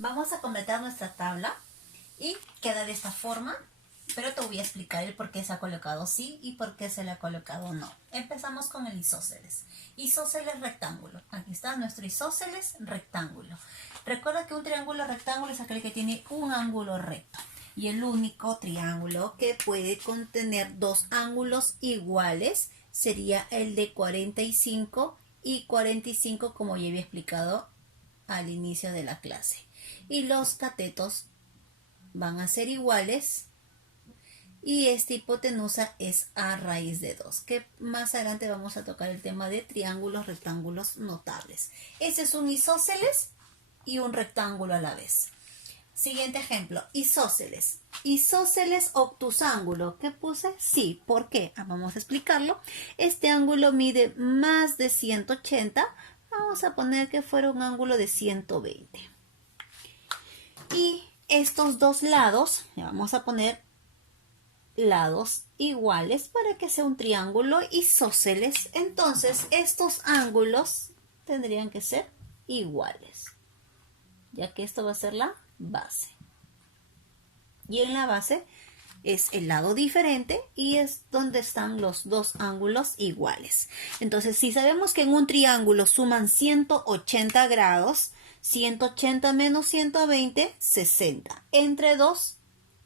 Vamos a completar nuestra tabla y queda de esta forma, pero te voy a explicar el por qué se ha colocado sí y por qué se le ha colocado no. Empezamos con el isósceles. Isósceles rectángulo. Aquí está nuestro isósceles rectángulo. Recuerda que un triángulo rectángulo es aquel que tiene un ángulo recto. Y el único triángulo que puede contener dos ángulos iguales sería el de 45 y 45, como ya había explicado al inicio de la clase. Y los catetos van a ser iguales y esta hipotenusa es a raíz de 2, que más adelante vamos a tocar el tema de triángulos rectángulos notables. Ese es un isósceles y un rectángulo a la vez. Siguiente ejemplo, isósceles. Isósceles obtusángulo. ¿Qué puse? Sí. ¿Por qué? Vamos a explicarlo. Este ángulo mide más de 180. Vamos a poner que fuera un ángulo de 120. Y estos dos lados, le vamos a poner lados iguales para que sea un triángulo isósceles. Entonces, estos ángulos tendrían que ser iguales, ya que esto va a ser la base. Y en la base es el lado diferente y es donde están los dos ángulos iguales. Entonces, si sabemos que en un triángulo suman 180 grados, 180 menos 120, 60. Entre 2,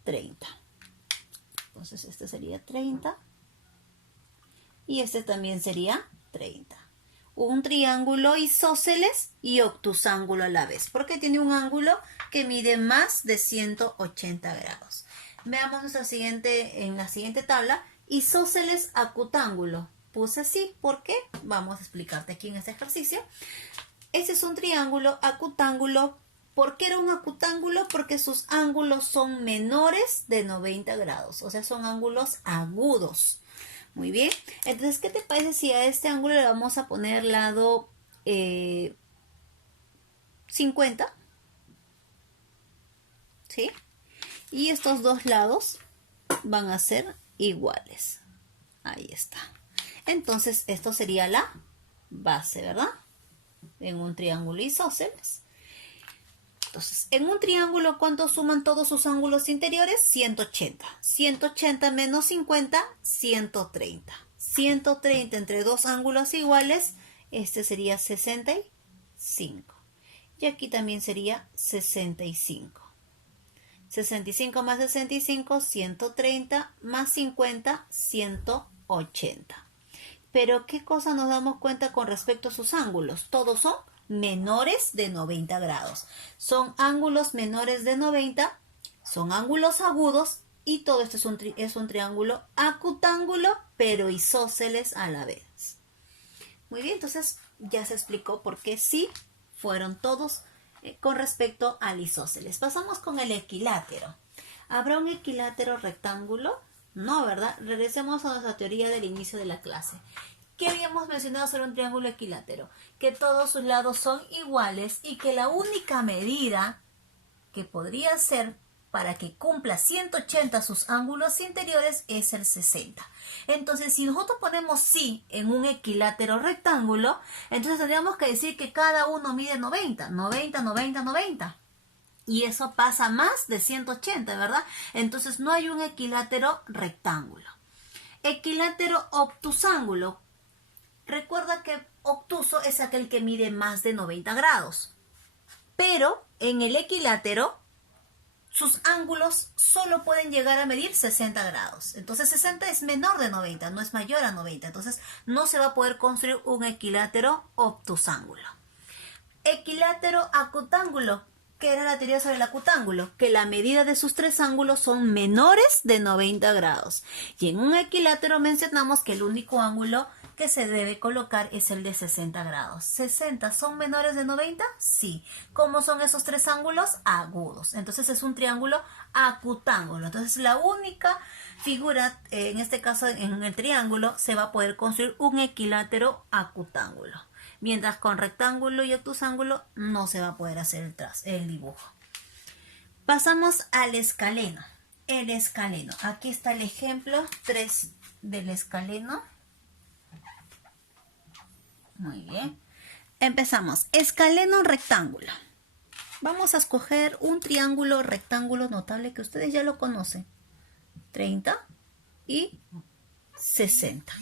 30. Entonces, este sería 30. Y este también sería 30. Un triángulo isósceles y obtusángulo a la vez, porque tiene un ángulo que mide más de 180 grados. Veamos en la siguiente tabla, isósceles acutángulo. Puse así, ¿por qué? Vamos a explicarte aquí en este ejercicio. Ese es un triángulo acutángulo. ¿Por qué era un acutángulo? Porque sus ángulos son menores de 90 grados, o sea, son ángulos agudos. Muy bien, entonces, ¿qué te parece si a este ángulo le vamos a poner lado 50? ¿Sí? Y estos dos lados van a ser iguales. Ahí está. Entonces, esto sería la base, ¿verdad? En un triángulo isósceles. Entonces, en un triángulo, ¿cuánto suman todos sus ángulos interiores? 180. 180 menos 50, 130. 130 entre dos ángulos iguales, este sería 65. Y aquí también sería 65. 65 más 65, 130 más 50, 180. Pero, ¿qué cosa nos damos cuenta con respecto a sus ángulos? Todos son menores de 90 grados. Son ángulos menores de 90, son ángulos agudos y todo esto es un triángulo acutángulo, pero isósceles a la vez. Muy bien, entonces ya se explicó por qué sí fueron todos con respecto al isósceles. Pasamos con el equilátero. ¿Habrá un equilátero rectángulo? No, ¿verdad? Regresemos a nuestra teoría del inicio de la clase. ¿Qué habíamos mencionado sobre un triángulo equilátero? Que todos sus lados son iguales y que la única medida que podría ser para que cumpla 180 sus ángulos interiores es el 60. Entonces, si nosotros ponemos sí en un equilátero rectángulo, entonces tendríamos que decir que cada uno mide 90, 90, 90, 90. Y eso pasa más de 180, ¿verdad? Entonces, no hay un equilátero rectángulo. Equilátero obtusángulo. Recuerda que obtuso es aquel que mide más de 90 grados. Pero en el equilátero, sus ángulos solo pueden llegar a medir 60 grados. Entonces 60 es menor de 90, no es mayor a 90. Entonces no se va a poder construir un equilátero obtusángulo. Equilátero acutángulo. ¿Qué era la teoría sobre el acutángulo? Que la medida de sus tres ángulos son menores de 90 grados. Y en un equilátero mencionamos que el único ángulo que se debe colocar es el de 60 grados. ¿60 son menores de 90? Sí. ¿Cómo son esos tres ángulos? Agudos. Entonces es un triángulo acutángulo. Entonces la única figura, en este caso en el triángulo, se va a poder construir un equilátero acutángulo. Mientras con rectángulo y obtusángulo no se va a poder hacer el dibujo. Pasamos al escaleno. El escaleno. Aquí está el ejemplo 3 del escaleno. Muy bien. Empezamos. Escaleno rectángulo. Vamos a escoger un triángulo rectángulo notable que ustedes ya lo conocen. 30 y 60.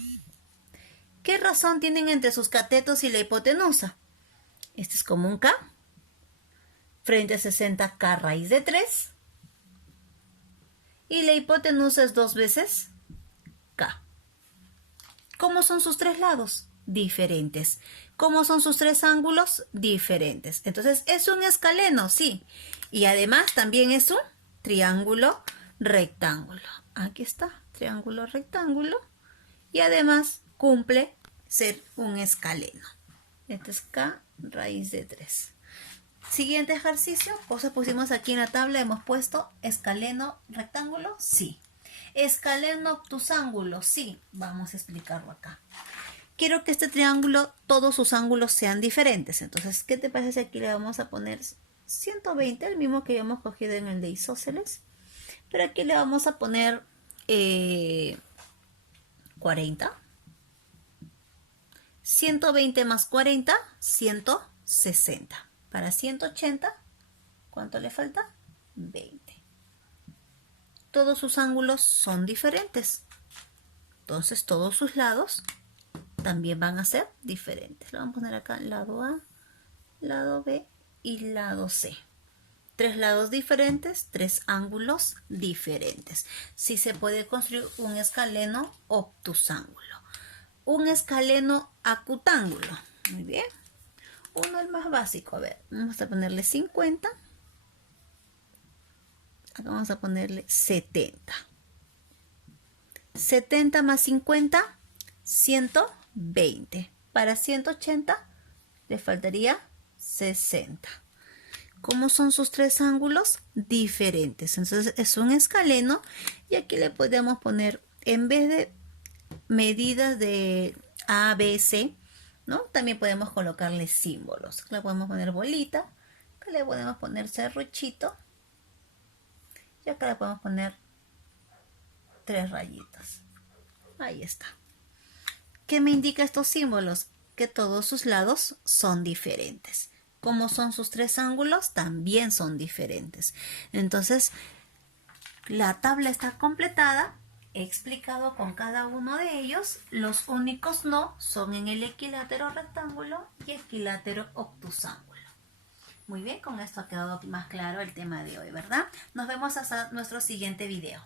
¿Qué razón tienen entre sus catetos y la hipotenusa? Este es como un K. Frente a 60, K raíz de 3. Y la hipotenusa es 2 veces K. ¿Cómo son sus tres lados? Diferentes. ¿Cómo son sus tres ángulos? Diferentes. Entonces, ¿es un escaleno? Sí. Y además también es un triángulo rectángulo. Aquí está, triángulo rectángulo. Y además cumple ser un escaleno. Este es K raíz de 3. Siguiente ejercicio, cosas pusimos aquí en la tabla, hemos puesto escaleno rectángulo, sí. Escaleno obtusángulo, sí. Vamos a explicarlo acá. Quiero que este triángulo, todos sus ángulos sean diferentes. Entonces, ¿qué te parece si aquí le vamos a poner 120, el mismo que habíamos cogido en el de isósceles? Pero aquí le vamos a poner 40. 120 más 40, 160. Para 180, ¿cuánto le falta? 20. Todos sus ángulos son diferentes. Entonces, todos sus lados también van a ser diferentes. Lo vamos a poner acá, lado A, lado B y lado C. 3 lados diferentes, 3 ángulos diferentes. Sí se puede construir un escaleno obtusángulo. Un escaleno acutángulo. Muy bien. Uno el más básico. A ver, vamos a ponerle 50. Acá vamos a ponerle 70. 70 más 50, 120. Para 180 le faltaría 60. ¿Cómo son sus tres ángulos? Diferentes. Entonces es un escaleno y aquí le podemos poner, en vez de medidas de A, B, C, ¿no? También podemos colocarle símbolos. Le podemos poner bolita, acá le podemos poner serruchito y acá le podemos poner 3 rayitas. Ahí está. ¿Qué me indica estos símbolos? Que todos sus lados son diferentes. ¿Cómo son sus tres ángulos? También son diferentes. Entonces, la tabla está completada. He explicado con cada uno de ellos. Los únicos no son en el equilátero rectángulo y equilátero obtusángulo. Muy bien, con esto ha quedado más claro el tema de hoy, ¿verdad? Nos vemos hasta nuestro siguiente video.